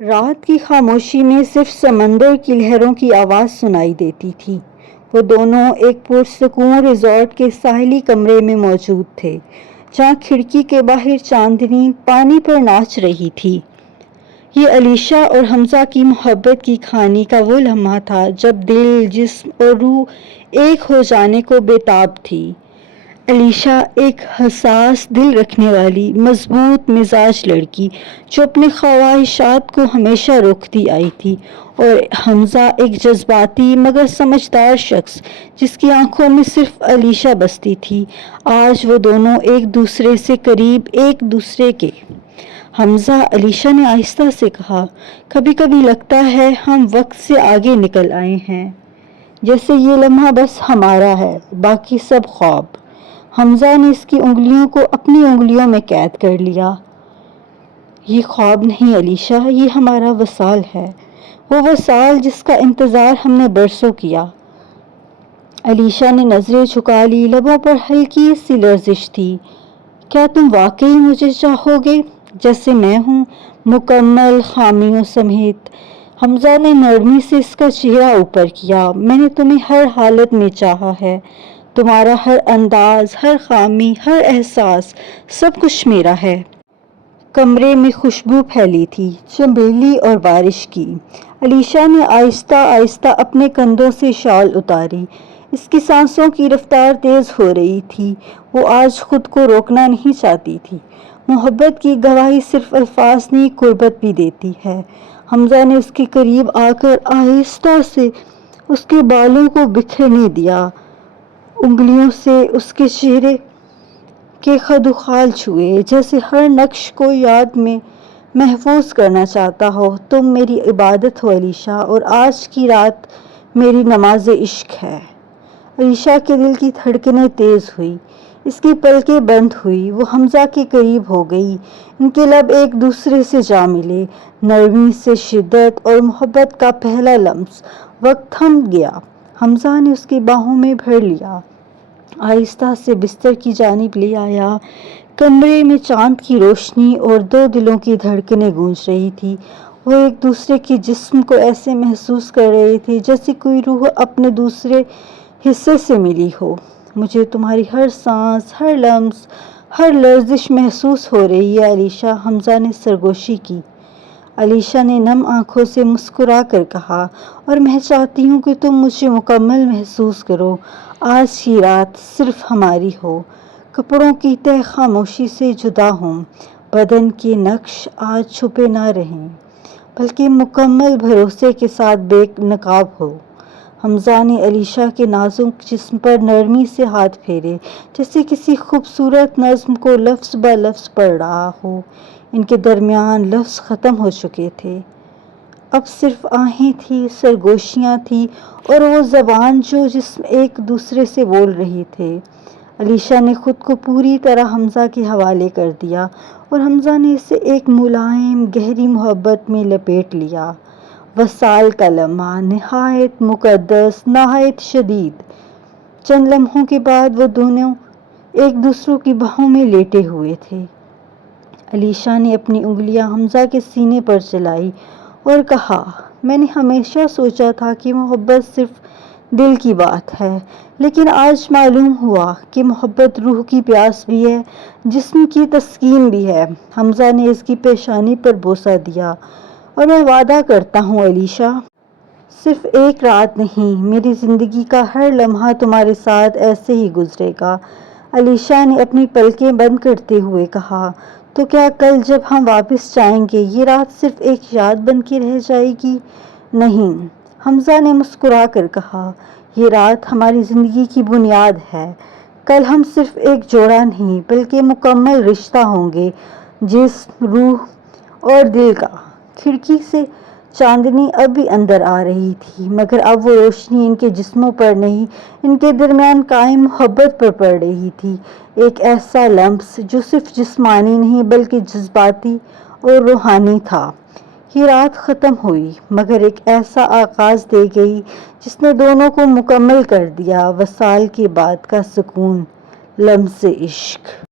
رات کی خاموشی میں صرف سمندر کی لہروں کی آواز سنائی دیتی تھی۔ وہ دونوں ایک پرسکون ریزورٹ کے ساحلی کمرے میں موجود تھے، جہاں کھڑکی کے باہر چاندنی پانی پر ناچ رہی تھی۔ یہ علیشہ اور حمزہ کی محبت کی کہانی کا وہ لمحہ تھا جب دل، جسم اور روح ایک ہو جانے کو بےتاب تھی۔ علیشہ ایک حساس دل رکھنے والی، مضبوط مزاج لڑکی جو اپنے خواہشات کو ہمیشہ روکتی آئی تھی، اور حمزہ ایک جذباتی مگر سمجھدار شخص جس کی آنکھوں میں صرف علیشہ بستی تھی۔ آج وہ دونوں ایک دوسرے سے قریب، ایک دوسرے کے۔ حمزہ، علیشہ نے آہستہ سے کہا، کبھی کبھی لگتا ہے ہم وقت سے آگے نکل آئے ہیں، جیسے یہ لمحہ بس ہمارا ہے، باقی سب خواب۔ حمزہ نے اس کی انگلیوں کو اپنی انگلیوں میں قید کر لیا۔ یہ خواب نہیں علیشہ، یہ ہمارا وصال ہے، وہ وصال جس کا انتظار ہم نے برسوں کیا۔ علیشہ نے نظریں جھکا لی، لبوں پر ہلکی سی لرزش تھی۔ کیا تم واقعی مجھے چاہو گے جیسے میں ہوں، مکمل خامیوں سمیت؟ حمزہ نے نرمی سے اس کا چہرہ اوپر کیا۔ میں نے تمہیں ہر حالت میں چاہا ہے، تمہارا ہر انداز، ہر خامی، ہر احساس، سب کچھ میرا ہے۔ کمرے میں خوشبو پھیلی تھی، چمیلی اور بارش کی۔ علیشہ نے آہستہ آہستہ اپنے کندھوں سے شال اتاری۔ اس کی سانسوں کی رفتار تیز ہو رہی تھی۔ وہ آج خود کو روکنا نہیں چاہتی تھی۔ محبت کی گواہی صرف الفاظ نہیں، قربت بھی دیتی ہے۔ حمزہ نے اس کے قریب آ کر آہستہ سے اس کے بالوں کو بکھرنے دیا، انگلیوں سے اس کے چہرے کے خد و خال چھوئے، جیسے ہر نقش کو یاد میں محفوظ کرنا چاہتا ہو۔ تم میری عبادت ہو علیشہ، اور آج کی رات میری نماز عشق ہے۔ علیشہ کے دل کی دھڑکنیں تیز ہوئی، اس کی پلکیں بند ہوئی، وہ حمزہ کے قریب ہو گئی۔ ان کے لب ایک دوسرے سے جا ملے، نرمی سے شدت اور محبت کا پہلا لمس۔ وقت تھم گیا، حمزہ نے اس کی باہوں میں بھر لیا، آہستہ سے بستر کی جانب لے آیا۔ کمرے میں چاند کی روشنی اور دو دلوں کی دھڑکنیں گونج رہی تھی۔ وہ ایک دوسرے کے جسم کو ایسے محسوس کر رہے تھے جیسے کوئی روح اپنے دوسرے حصے سے ملی ہو۔ مجھے تمہاری ہر سانس، ہر لمس، ہر لرزش محسوس ہو رہی ہے علیشہ، حمزہ نے سرگوشی کی۔ علیشہ نے نم آنکھوں سے مسکرا کر کہا، اور میں چاہتی ہوں کہ تم مجھے مکمل محسوس کرو۔ آج کی رات صرف ہماری ہو، کپڑوں کی تہ خاموشی سے جدا ہوں، بدن کے نقش آج چھپے نہ رہیں، بلکہ مکمل بھروسے کے ساتھ بے نقاب ہو۔ حمزہ نے علیشہ کے نازک جسم پر نرمی سے ہاتھ پھیرے، جیسے کسی خوبصورت نظم کو لفظ بہ لفظ پڑھ رہا ہو۔ ان کے درمیان لفظ ختم ہو چکے تھے، اب صرف آہیں تھیں، سرگوشیاں تھیں، اور وہ زبان جو جسم ایک دوسرے سے بول رہے تھے۔ علیشہ نے خود کو پوری طرح حمزہ کے حوالے کر دیا، اور حمزہ نے اسے ایک ملائم، گہری محبت میں لپیٹ لیا۔ وصال کا لمحہ نہایت مقدس، نہایت شدید۔ چند لمحوں کے بعد وہ دونوں ایک دوسرے کی باہوں میں لیٹے ہوئے تھے۔ علیشہ نے اپنی انگلیاں حمزہ کے سینے پر چلائی اور کہا، میں نے ہمیشہ سوچا تھا کہ محبت صرف دل کی بات ہے، لیکن آج معلوم ہوا کہ محبت روح کی پیاس بھی ہے، جسم کی تسکین بھی ہے۔ حمزہ نے اس کی پیشانی پر بوسہ دیا، اور میں وعدہ کرتا ہوں علیشہ، صرف ایک رات نہیں، میری زندگی کا ہر لمحہ تمہارے ساتھ ایسے ہی گزرے گا۔ علیشہ نے اپنی پلکیں بند کرتے ہوئے کہا، تو کیا کل جب ہم واپس جائیں گے یہ رات صرف ایک یاد بن کے رہ جائے گی؟ نہیں، حمزہ نے مسکرا کر کہا، یہ رات ہماری زندگی کی بنیاد ہے۔ کل ہم صرف ایک جوڑا نہیں، بلکہ مکمل رشتہ ہوں گے، جسم، روح اور دل کا۔ کھڑکی سے چاندنی اب بھی اندر آ رہی تھی، مگر اب وہ روشنی ان کے جسموں پر نہیں، ان کے درمیان قائم محبت پر پڑ رہی تھی۔ ایک ایسا لمس جو صرف جسمانی نہیں بلکہ جذباتی اور روحانی تھا۔ یہ رات ختم ہوئی، مگر ایک ایسا آغاز دے گئی جس نے دونوں کو مکمل کر دیا، وصال کے بعد کا سکون، لمس عشق۔